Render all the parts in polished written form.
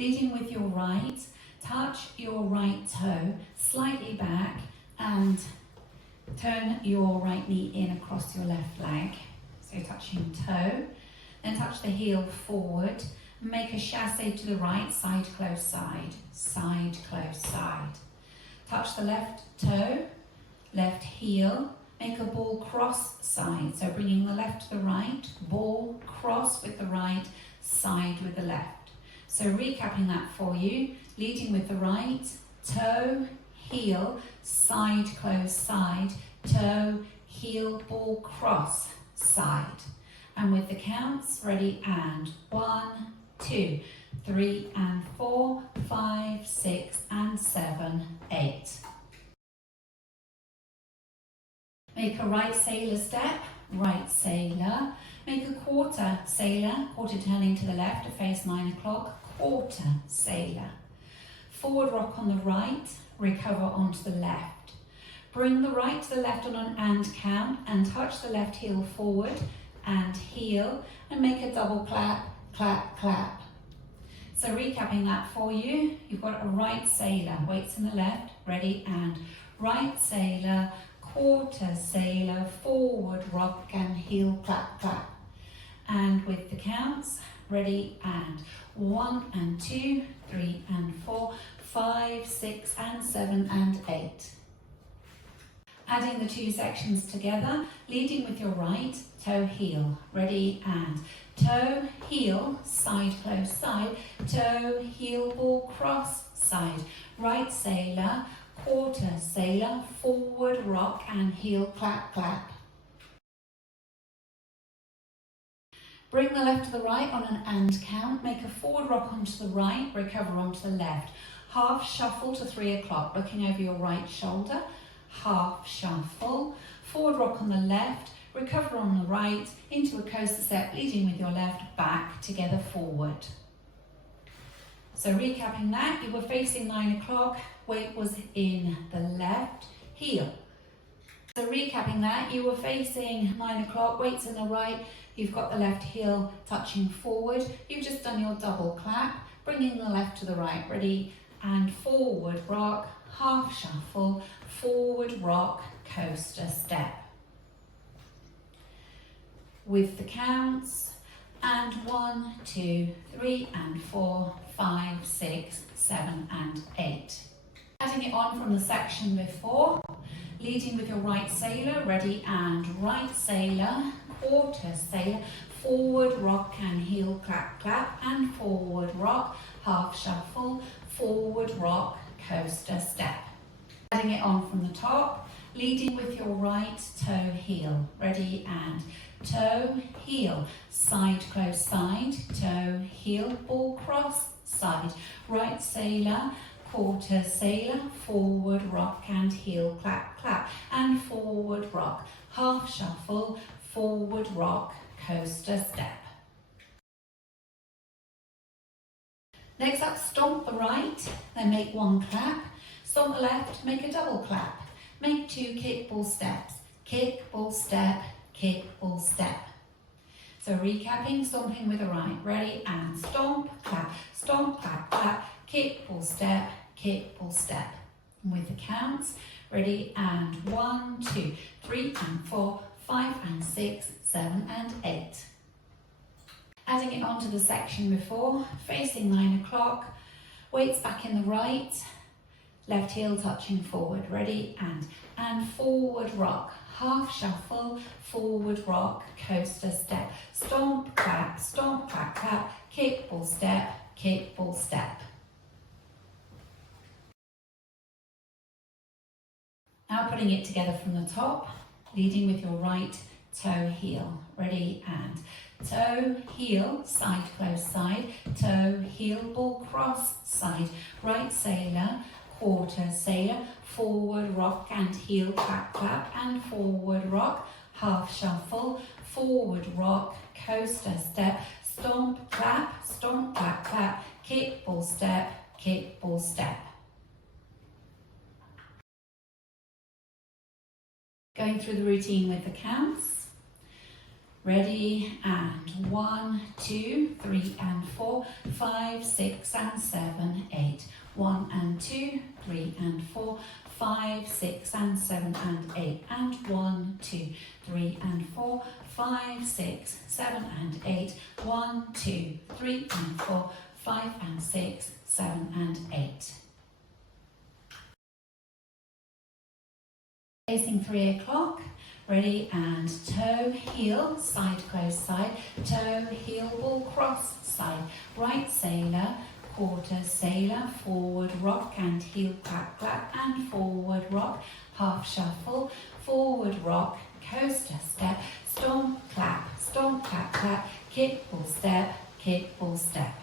Leading with your right, touch your right toe slightly back and turn your right knee in across your left leg. So touching toe, then touch the heel forward, make a chassé to the right, side, close, side, side, close, side. Touch the left toe, left heel, make a ball cross side. So bringing the left to the right, ball cross with the right, side with the left. So recapping that for you, leading with the right, toe, heel, side, close, side, toe, heel, ball, cross, side. And with the counts, ready, and 1, 2, 3 and 4, 5, 6 and 7, 8. Make a right sailor step, right sailor. Make a quarter sailor, quarter turning to the left to face 9 o'clock, quarter sailor. Forward rock on the right, recover onto the left. Bring the right to the left on an and count and touch the left heel forward and heel and make a double clap, clap, clap. So recapping that for you, you've got a right sailor, weights in the left, ready, and right sailor, quarter sailor, forward rock and heel clap, clap. And with the counts, ready, and 1 and 2, 3 and 4, 5, 6 and 7 and 8. Adding the two sections together, leading with your right, toe, heel, ready, and toe, heel, side, close, side, toe, heel, ball, cross, side, right sailor, quarter sailor, forward rock and heel clap, clap. Bring the left to the right on an and count, make a forward rock onto the right, recover onto the left. Half shuffle to 3 o'clock, looking over your right shoulder, half shuffle, forward rock on the left, recover on the right, into a coaster step, leading with your left, back, together, forward. So recapping that, you were facing 9 o'clock, weight was in the left heel. So recapping that, you were facing 9 o'clock, weights in the right, you've got the left heel touching forward, you've just done your double clap, bringing the left to the right, ready, and forward rock, half shuffle, forward rock, coaster step. With the counts, and 1, 2, 3 and 4, 5, 6, 7 and 8. Adding it on from the section before, leading with your right sailor, ready, and right sailor, quarter sailor, forward rock and heel clap, clap, and forward rock, half shuffle, forward rock, coaster step. Adding it on from the top, leading with your right toe heel, ready, and toe heel, side close side, toe heel, ball cross, side, right sailor, quarter sailor, forward rock and heel clap, clap, and forward rock, half shuffle, forward rock, coaster step. Next up, stomp the right, then make 1 clap, stomp the left, make a double clap, make 2 kick ball steps, kick ball step, kick ball step. So recapping, stomping with the right, ready, and stomp, clap, clap, clap, kick ball step, kick ball step. And with the counts, ready, and 1, 2, 3 and 4, 5 and 6, 7 and 8. Adding it onto the section before, facing 9 o'clock, weights back in the right, left heel touching forward, ready, and forward rock, half shuffle, forward rock, coaster step, stomp, clap, clap, kick ball step, kick ball step. Now putting it together from the top, leading with your right toe heel, ready, and toe heel, side close side, toe heel, ball cross side, right sailor, quarter sailor, forward rock and heel clap, clap, and forward rock, half shuffle, forward rock, coaster step, stomp, clap, clap, kick ball step, kick ball step. Going through the routine with the counts. Ready, and 1, 2, 3 and 4, 5, 6 and 7, 8. 1 and 2, 3 and 4, 5, 6 and 7 and 8. And 1, 2, 3 and 4, 5, 6, 7 and 8. 1, 2, 3 and 4, 5 and 6, 7 and 8. Facing 3 o'clock. Ready, and toe, heel, side, close, side, toe, heel, ball, cross, side, right sailor, quarter sailor, forward rock and heel, clap, clap, and forward rock, half shuffle, forward rock, coaster step, stomp, clap, clap, kick, ball, step, kick, ball, step.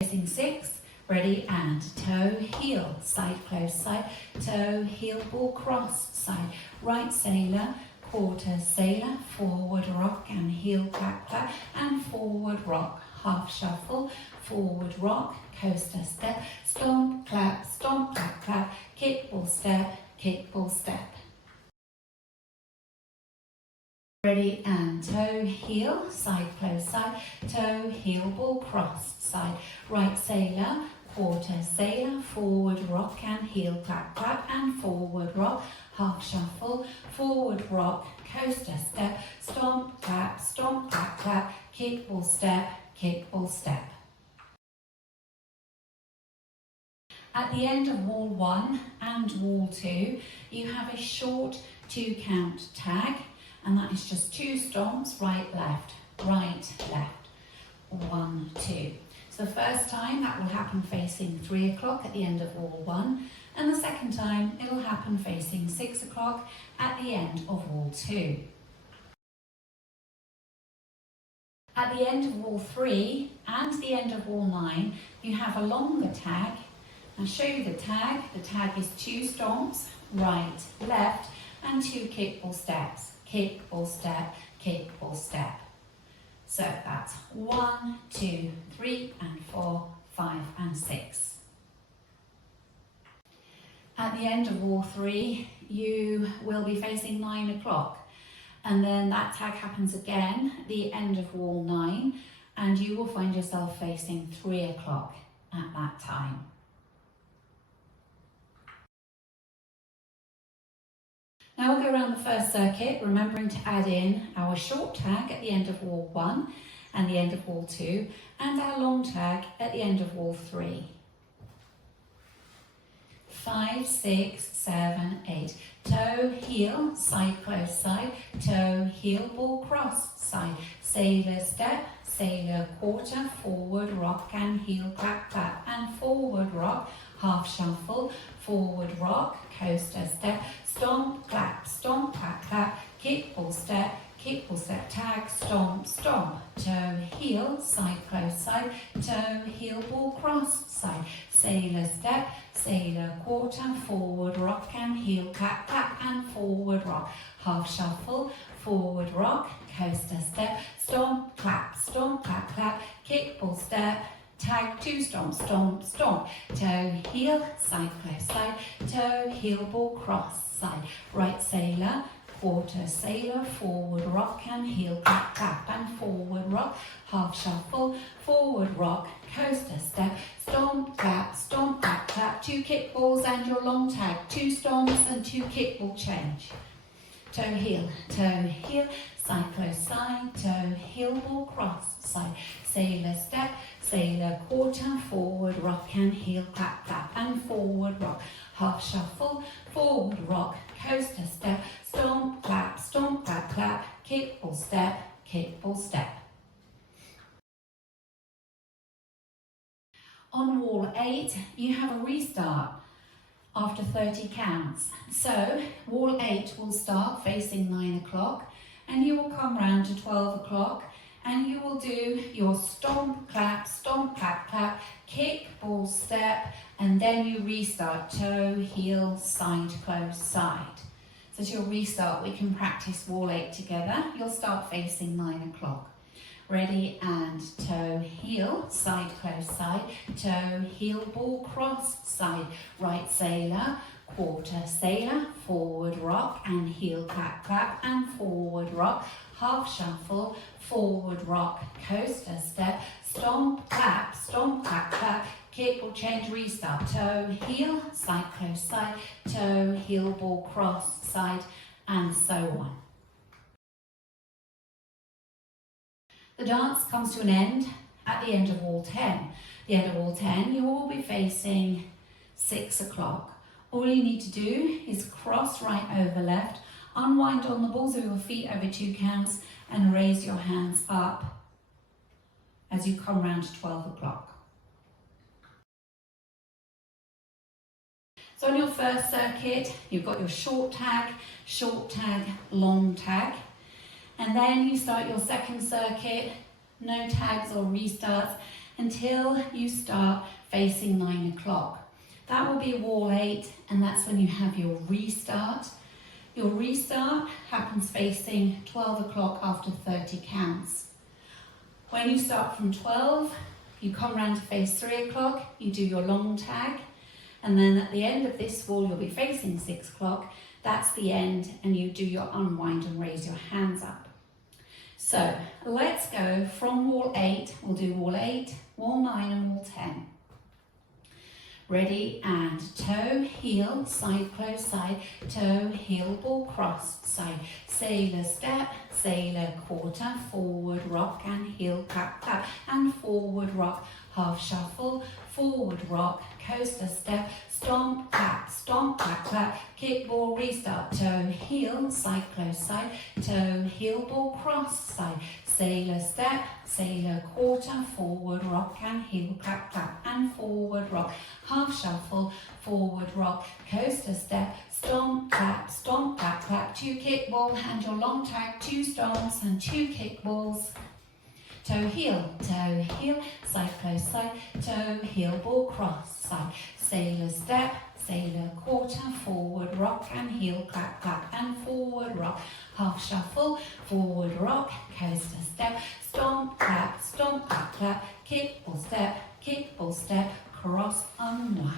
Facing 6. Ready, and toe, heel, side, close, side, toe, heel, ball, cross, side, right sailor, quarter sailor, forward rock and heel, clap, clap, and forward rock, half shuffle, forward rock, coaster step, stomp, clap, clap, kick, ball, step, kick, ball, step. Ready, and toe, heel, side, close, side, toe, heel, ball, cross, side, right sailor, quarter sailor, forward rock and heel, clap, clap, and forward rock, half shuffle, forward rock, coaster step, stomp, clap, clap, kick, ball, step, kick, ball, step. At the end of wall 1 and wall 2, you have a short 2 count tag, and that is just 2 stomps, right, left, 1, 2. So the first time that will happen facing 3 o'clock at the end of wall 1, and the second time it will happen facing 6 o'clock at the end of wall 2. At the end of wall 3 and the end of wall 9, you have a longer tag. I'll show you the tag. The tag is 2 stomps, right, left, and 2 kick, ball, steps. Kick, ball, step, kick, ball, step. So that's 1, 2, 3 and 4, 5 and 6. At the end of wall 3, you will be facing 9 o'clock, and then that tag happens again at the end of wall 9, and you will find yourself facing 3 o'clock at that time. Now we'll go around the first circuit, remembering to add in our short tag at the end of wall 1 and the end of wall 2, and our long tag at the end of wall 3. 5, 6, 7, 8. Toe, heel, side, close, side, toe, heel, ball, cross, side, sailor step, sailor quarter, forward rock and heel, clap, clap, and forward rock, half shuffle, forward rock, coaster step, stomp, clap, clap, kick, ball, step, tag, stomp, stomp, toe, heel, side, close, side, toe, heel, ball, cross, side, sailor step, sailor quarter, forward rock and heel, clap, clap, and forward rock, half shuffle, forward rock, coaster step, stomp, clap, clap, kick, ball, step, tag, 2 stomp, stomp, stomp, toe, heel, side, close, side, toe, heel, ball, cross, side, right sailor, quarter sailor, forward rock and heel, clap, clap, and forward rock, half shuffle, forward rock, coaster step, stomp, clap, clap, 2 kick balls and your long tag, 2 stomps and 2 kick ball change. Toe, heel, side, close, side, toe, heel, ball, cross, side, sailor step, sailor quarter, forward rock and heel, clap, clap, and forward rock, half shuffle, forward rock, coaster step, stomp, clap, clap, kick, ball, step, kick, ball, step. On wall 8, you have a restart after 30 counts. So wall 8 will start facing 9 o'clock, and you will come round to 12 o'clock, and you will do your stomp, clap, clap, kick, ball, step, and then you restart toe, heel, side, close, side. So as your restart, we can practice wall 8 together. You'll start facing 9 o'clock. Ready, and toe, heel, side, close, side, toe, heel, ball, cross, side, right sailor, quarter, sailor, forward rock and heel clap clap and forward rock, half shuffle, forward rock, coaster step, stomp clap clap, kick or change, restart, toe, heel, side close side, toe, heel, ball, cross, side, and so on. The dance comes to an end at the end of wall 10. The end of wall 10, you will be facing 6 o'clock. All you need to do is cross right over left, unwind on the balls of your feet over 2 counts, and raise your hands up as you come round to 12 o'clock. So on your first circuit, you've got your short tag, long tag. And then you start your second circuit, no tags or restarts, until you start facing 9 o'clock. That will be wall 8, and that's when you have your restart. Your restart happens facing 12 o'clock after 30 counts. When you start from 12, you come round to face 3 o'clock, you do your long tag, and then at the end of this wall, you'll be facing 6 o'clock. That's the end, and you do your unwind and raise your hands up. So let's go from wall 8, we'll do wall 8, wall 9 and wall 10. Ready, and toe, heel, side, close, side, toe, heel, ball, cross, side, sailor step, sailor quarter, forward rock and heel, clap, clap, and forward rock, half shuffle, forward rock, coaster step, stomp, clap, clap, kick, ball, restart, toe, heel, side, close, side, toe, heel, ball, cross, side, sailor step, sailor quarter, forward rock and heel, clap, clap, and forward rock, half shuffle, forward rock, coaster step, stomp, clap, clap, 2 kick ball, and your long tag, 2 stomps and 2 kick balls. Toe, heel, side, close, side, toe, heel, ball, cross, side, sailor step, sailor quarter, forward rock and heel, clap, clap, and forward rock, half shuffle, forward rock, coaster step, stomp, clap, clap, kick, ball, step, cross, unwind.